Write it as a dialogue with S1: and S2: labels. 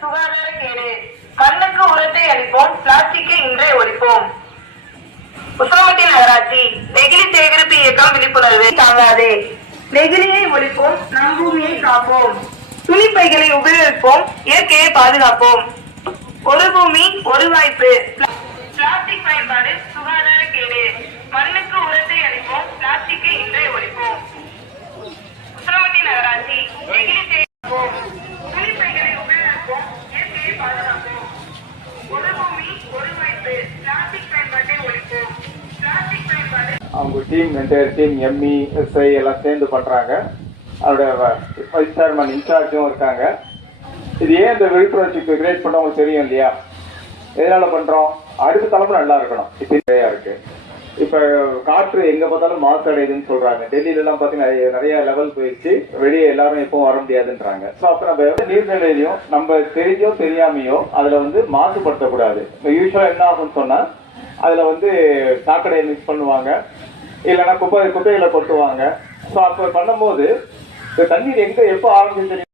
S1: சுகாதார கேடு. மண்ணுக்கு உரத்தை அளிப்போம் பிளாஸ்டிக்கை இன்றே ஒழிப்போம். உசலமட்டி நகராட்சி நெகிழி சேகரிப்பு இயக்கம் விழிப்புணர்வு. தாங்காதே. நெகிழியை ஒழிப்போம் நம் பூமியை காப்போம். துணிப்பைகளை உபயோகிப்போம் இயற்கையை பாதுகாப்போம். ஒரு பூமி ஒரு வாய் பிளாஸ்டிக் பயன்பாடு சுகாதார கேடு மண்ணுக்கு உரத்தை அளிப்போம் பிளாஸ்டிக்கை இன்றே ஒழிப்போம் உசலமட்டி நகராட்சி நெகிழி சேகரிப்போம் துணிப்பைகளை உபயோகிப்போம் இயற்கையை பாதுகாப்போம் ஒரு பூமி ஒரு வாய்ப்பு பிளாஸ்டிக் பயன்பாட்டை ஒழிப்போம் பிளாஸ்டிக் பயன்பாடு
S2: அவங்க team entire team ME SI எல்லாம் சேர்ந்து பண்ணுறாங்க அவரோட வைஸ் சேர்மன் இன்சார்ஜும் இருக்காங்க. இது ஏன் இந்த விழிப்புணர்ச்சி கிரியேட் பண்ண தெரியும் இல்லையா? எதனால பண்றோம்? அடுத்த தலைமுறை நல்லா இருக்கணும். இப்போ நிறையா இருக்கு. இப்ப காற்று எங்க பார்த்தாலும் மாசு அடையுதுன்னு சொல்றாங்க. டெல்லியில எல்லாம் பாத்தீங்கன்னா நிறைய- நிறைய லெவல் போயிடுச்சு. வெளியே எல்லாரும் எப்பவும் வர முடியாதுன்றாங்க. ஸோ அப்ப நம்ம நீர்நிலையிலையும் நம்ம தெரிஞ்சோ தெரியாமையோ அதுல வந்து மாசுபடுத்தக்கூடாது. யூஸ்வலா என்ன ஆகும்னு சொன்னா அதுல வந்து சாக்கடையை மிக்ஸ் பண்ணுவாங்க. இல்லைன்னா குப்பை குப்பைகளை கொட்டுவாங்க. ஸோ அப்போ பண்ணும்போது இந்த தண்ணீர் எங்க எப்போ ஆரம்பிச்சு